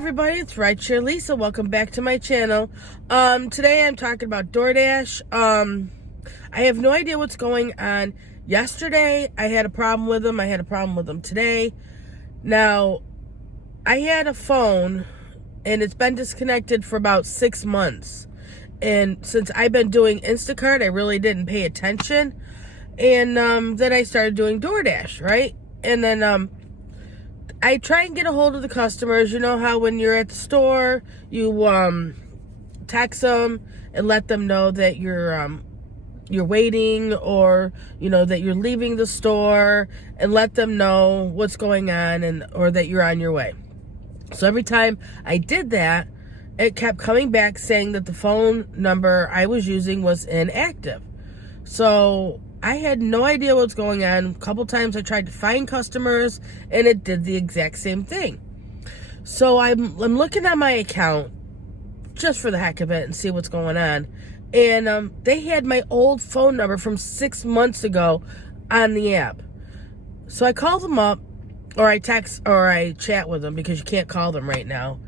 everybody, it's Rideshare Lisa. Welcome back to my channel. Today I'm talking about Doordash. I have no idea what's going on. Yesterday I had a problem with them. I had a problem with them today. Now, I had a phone and it's been disconnected for about 6 months. And since I've been doing Instacart, I really didn't pay attention. And then I started doing Doordash, right? And then I try and get a hold of the customers. You know how when you're at the store, you text them and let them know that you're waiting, or that you're leaving the store, and let them know what's going on or that you're on your way. So every time I did that, it kept coming back saying that the phone number I was using was inactive. So I had no idea what was going on. A couple times I tried to find customers and it did the exact same thing. So I'm looking at my account just for the heck of it and see what's going on. And they had my old phone number from 6 months ago on the app. So I call them up, or I text, or I chat with them, because you can't call them right now.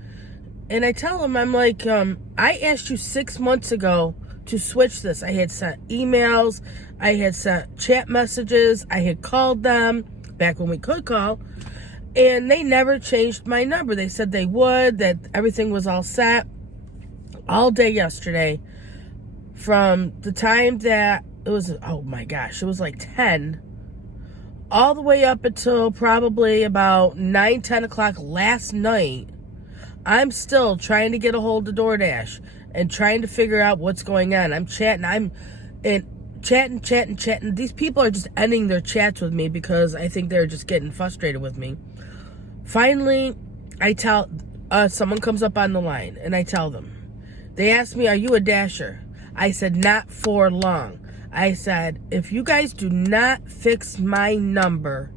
And I tell them, I'm like, I asked you 6 months ago to switch this. I had sent emails, I had sent chat messages, I had called them back when we could call, and they never changed my number. They said they would, that everything was all set all day yesterday, from the time that it was, oh my gosh, it was like 10, all the way up until probably about 9-10 o'clock last night. I'm still trying to get a hold of Doordash and trying to figure out what's going on. I'm chatting, chatting. These people are just ending their chats with me because I think they're just getting frustrated with me. Finally, I tell, someone comes up on the line, and I tell them. They asked me, are you a dasher? I said, not for long. I said, if you guys do not fix my number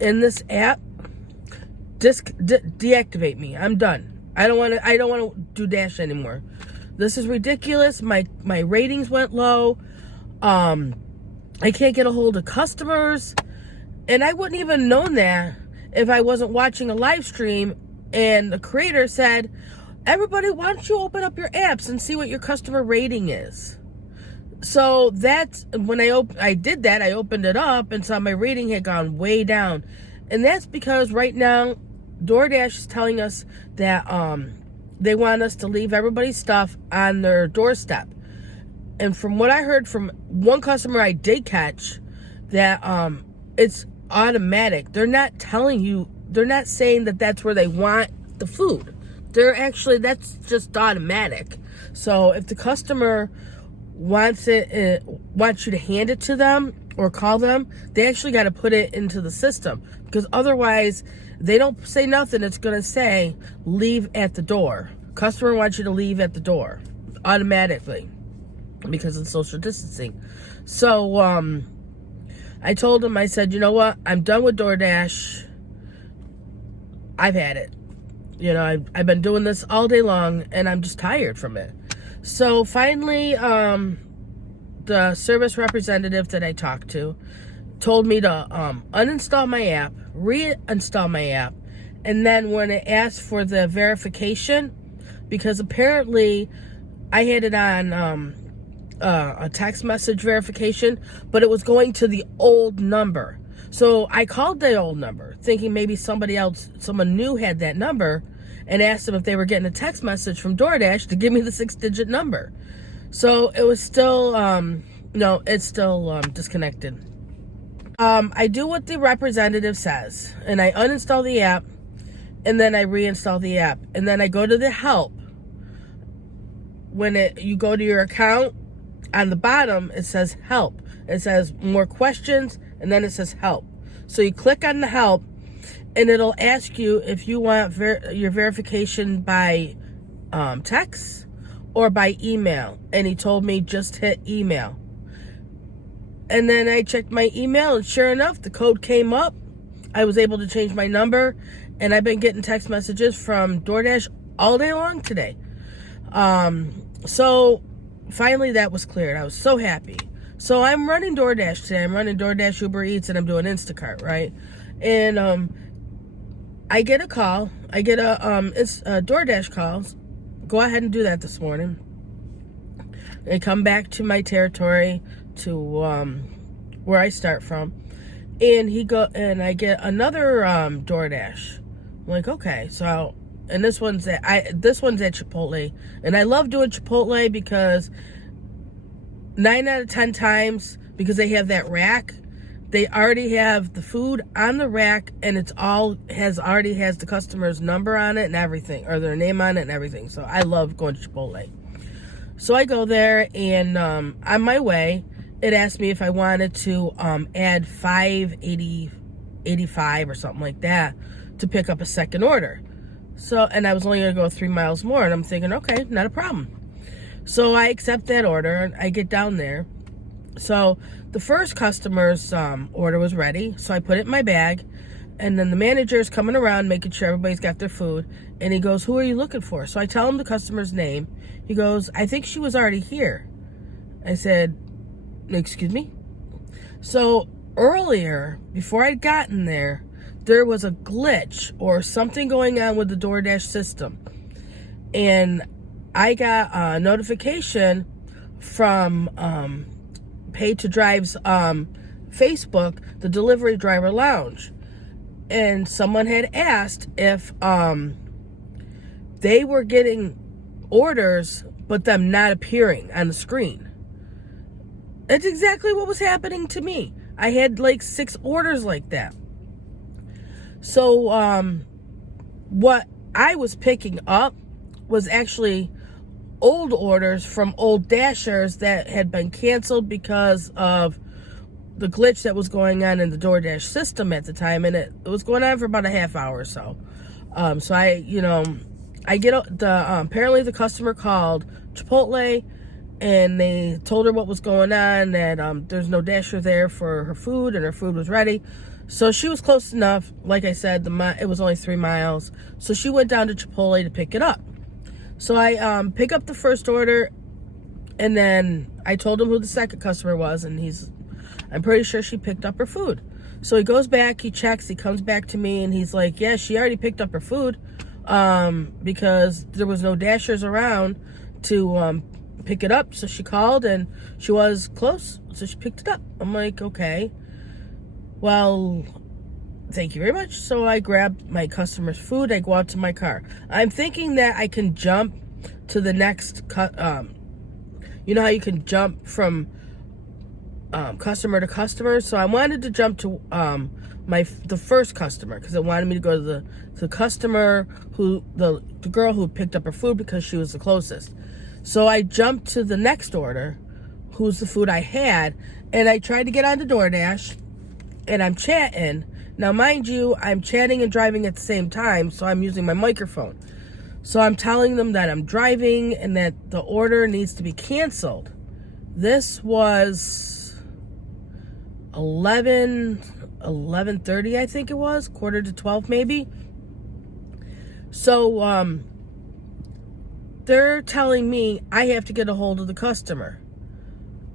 in this app, deactivate me. I'm done. I don't want to do Dash anymore. This is ridiculous. My ratings went low. I can't get a hold of customers. And I wouldn't even known that if I wasn't watching a live stream and the creator said, everybody, why don't you open up your apps and see what your customer rating is? So that's when I did that. I opened it up and saw my rating had gone way down. And that's because right now Doordash is telling us that they want us to leave everybody's stuff on their doorstep. And from what I heard from one customer I did catch, that it's automatic. They're not telling you, they're not saying that that's where they want the food. That's just automatic. So if the customer wants you to hand it to them or call them, they actually got to put it into the system, because otherwise they don't say nothing. It's going to say leave at the door. Customer wants you to leave at the door automatically because of social distancing. So I told him, I said, you know what? I'm done with Doordash. I've had it. I've been doing this all day long and I'm just tired from it. So finally, the service representative that I talked to told me to uninstall my app, reinstall my app, and then when it asked for the verification, because apparently I had it on a text message verification, but it was going to the old number. So I called the old number, thinking maybe someone new had that number, and asked them if they were getting a text message from Doordash to give me the 6-digit number. So it was still, no, it's still disconnected. I do what the representative says, and I uninstall the app, and then I reinstall the app, and then I go to the help. When you go to your account, on the bottom, it says help. It says more questions, and then it says help. So you click on the help, and it'll ask you if you want your verification by text or by email. And he told me just hit email. And then I checked my email, and sure enough, the code came up. I was able to change my number, and I've been getting text messages from Doordash all day long today. So finally that was cleared. I was so happy. So I'm running Doordash today. I'm running Doordash, Uber Eats, and I'm doing Instacart, right? And I get a call. I get it's a Doordash calls. Go ahead and do that this morning. They come back to my territory, to where I start from, and I get another Doordash. I'm like, okay, so, and this one's at Chipotle, and I love doing Chipotle because 9 out of 10 times, because they have that rack, they already have the food on the rack, and already has the customer's number on it and everything, or their name on it and everything. So I love going to Chipotle. So I go there, and on my way, it asked me if I wanted to add $5.85 or something like that to pick up a second order. So, and I was only going to go 3 miles more, and I'm thinking, okay, not a problem. So I accept that order, and I get down there. So the first customer's order was ready, so I put it in my bag, and then the manager's coming around making sure everybody's got their food, and he goes, who are you looking for? So I tell him the customer's name. He goes, I think she was already here. I said, excuse me? So earlier, before I'd gotten there, there was a glitch or something going on with the Doordash system, and I got a notification from Pay to Drive's Facebook, the Delivery Driver Lounge, and someone had asked if they were getting orders but them not appearing on the screen. That's exactly what was happening to me. I had like 6 orders like that. So what I was picking up was actually old orders from old Dashers that had been canceled because of the glitch that was going on in the Doordash system at the time, and it was going on for about a half hour or so. So I get apparently the customer called Chipotle, and they told her what was going on, that there's no Dasher there for her food, and her food was ready. So she was close enough. Like I said, it was only 3 miles. So she went down to Chipotle to pick it up. So I pick up the first order, and then I told him who the second customer was, and I'm pretty sure she picked up her food. So he goes back, he checks, he comes back to me, and he's like, yeah, she already picked up her food because there was no Dashers around to pick it up. So she called, and she was close, so she picked it up. I'm like, okay, well, thank you very much. So I grabbed my customer's food. I go out to my car. I'm thinking that I can jump to the next you know how you can jump from customer to customer? So I wanted to jump to the first customer, because it wanted me to go to the customer the girl who picked up her food, because she was the closest. So I jumped to the next order, who's the food I had, and I tried to get on the Doordash, and I'm chatting. Now, mind you, I'm chatting and driving at the same time, so I'm using my microphone. So I'm telling them that I'm driving and that the order needs to be canceled. This was 11:30, I think it was, 11:45 maybe. So they're telling me I have to get a hold of the customer.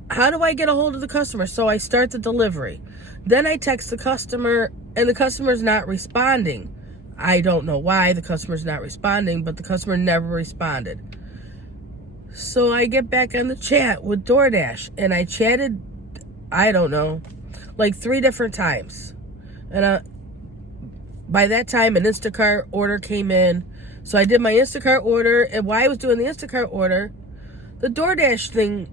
How do I get a hold of the customer? So I start the delivery. Then I text the customer, and the customer's not responding. I don't know why the customer's not responding, but the customer never responded. So I get back on the chat with Doordash, and I chatted, I don't know, like 3 different times. And by that time, an Instacart order came in. So I did my Instacart order, and while I was doing the Instacart order, the Doordash thing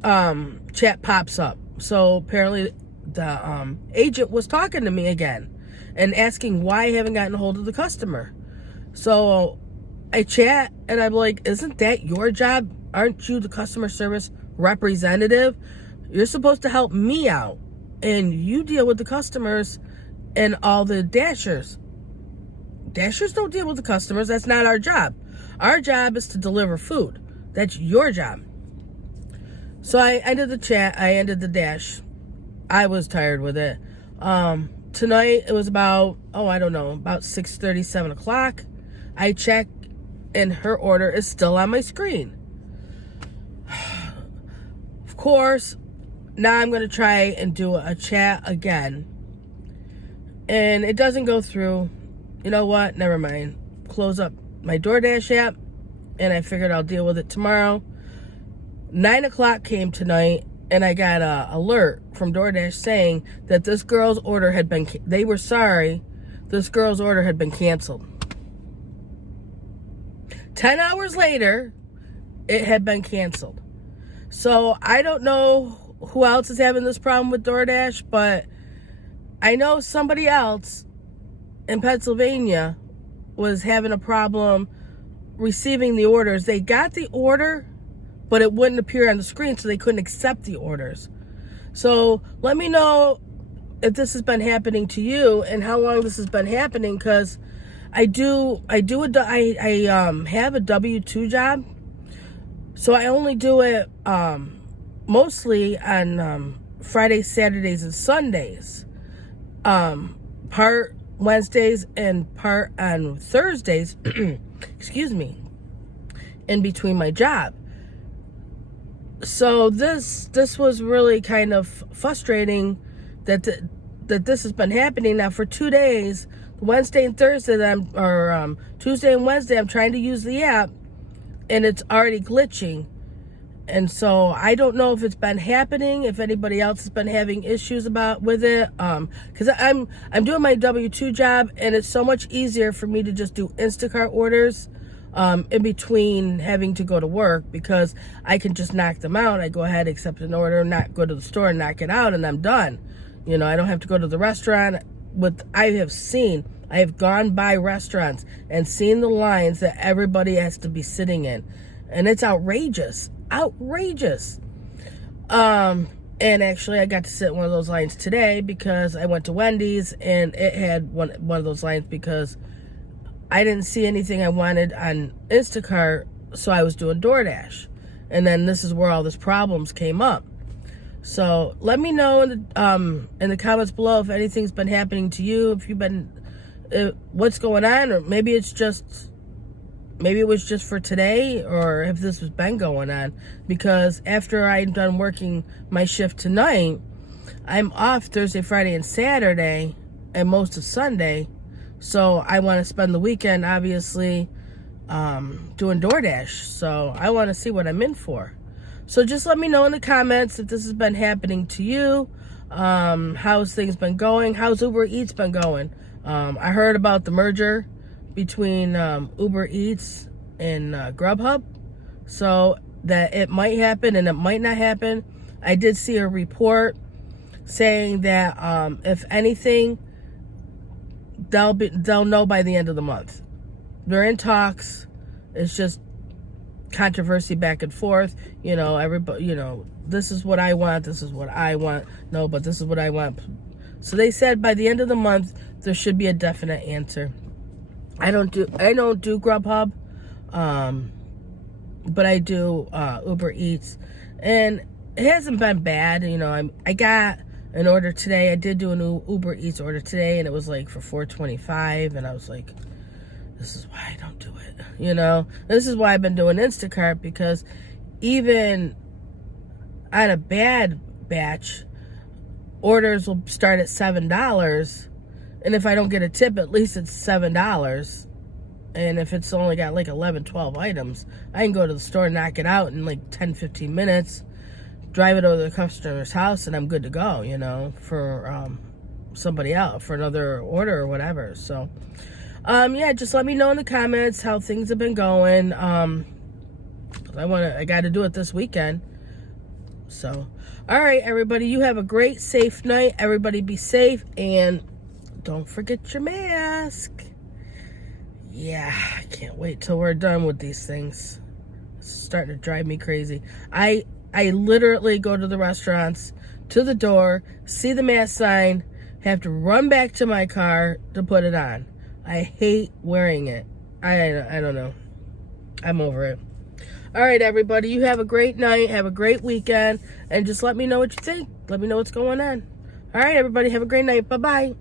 chat pops up. So apparently the agent was talking to me again and asking why I haven't gotten a hold of the customer. So I chat, and I'm like, isn't that your job? Aren't you the customer service representative? You're supposed to help me out, and you deal with the customers and all the Dashers. Dashers don't deal with the customers. That's not our job. Our job is to deliver food. That's your job. So I ended the chat. I ended the dash. I was tired with it. Tonight it was about, about 6:30, 7 o'clock. I check, and her order is still on my screen. Of course, now I'm going to try and do a chat again. And it doesn't go through. you know what? Never mind. Close up my DoorDash app, and I figured I'll deal with it tomorrow. 9 o'clock came tonight, and I got an alert from DoorDash saying that this girl's order had been, they were sorry, this girl's order had been canceled. 10 hours later, it had been canceled. So I don't know who else is having this problem with DoorDash, but I know somebody else in Pennsylvania was having a problem receiving the orders. They got the order, but it wouldn't appear on the screen, so they couldn't accept the orders. So let me know if this has been happening to you and how long this has been happening, because I have a W-2 job, so I only do it mostly on Fridays, Saturdays, and Sundays. Part Wednesdays and part on Thursdays, excuse me, in between my job. So this was really kind of frustrating that this has been happening now for 2 days. Wednesday and Thursday, Tuesday and Wednesday, I'm trying to use the app, and it's already glitching. And so I don't know if it's been happening, if anybody else has been having issues with it. Because I'm doing my W-2 job, and it's so much easier for me to just do Instacart orders in between having to go to work, because I can just knock them out. I go ahead, accept an order, not go to the store and knock it out, and I'm done. You know, I don't have to go to the restaurant. I have gone by restaurants and seen the lines that everybody has to be sitting in, and it's outrageous. And actually I got to sit in one of those lines today because I went to Wendy's and it had one of those lines because I didn't see anything I wanted on Instacart, so I was doing DoorDash. And then this is where all these problems came up. So let me know in the comments below if anything's been happening to you, if you've been, what's going on, or maybe it was just for today, or if this has been going on. Because after I'm done working my shift tonight, I'm off Thursday, Friday, and Saturday, and most of Sunday. So I want to spend the weekend, obviously, doing DoorDash. So I want to see what I'm in for. So just let me know in the comments if this has been happening to you. How's things been going? How's Uber Eats been going? I heard about the merger between Uber Eats and Grubhub, so that it might happen and it might not happen. I did see a report saying that if anything, they'll know by the end of the month. They're in talks. It's just controversy back and forth. You know, everybody. You know, this is what I want. This is what I want. No, but this is what I want. So they said by the end of the month there should be a definite answer. I don't do Grubhub, but I do Uber Eats, and it hasn't been bad. You know, I got an order today. I did do an Uber Eats order today, and it was like for $4.25, and I was like, this is why I don't do it. You know, this is why I've been doing Instacart, because even on a bad batch, orders will start at $7. And if I don't get a tip, at least it's $7. And if it's only got like 11, 12 items, I can go to the store, knock it out in like 10, 15 minutes, drive it over to the customer's house, and I'm good to go, you know, for somebody else, for another order or whatever. So, yeah, just let me know in the comments how things have been going. I got to do it this weekend. So, all right, everybody, you have a great, safe night. Everybody be safe, and don't forget your mask. Yeah, I can't wait till we're done with these things. It's starting to drive me crazy. I literally go to the restaurants, to the door, see the mask sign, have to run back to my car to put it on. I hate wearing it. I don't know. I'm over it. All right, everybody, you have a great night. Have a great weekend. And just let me know what you think. Let me know what's going on. All right, everybody, have a great night. Bye-bye.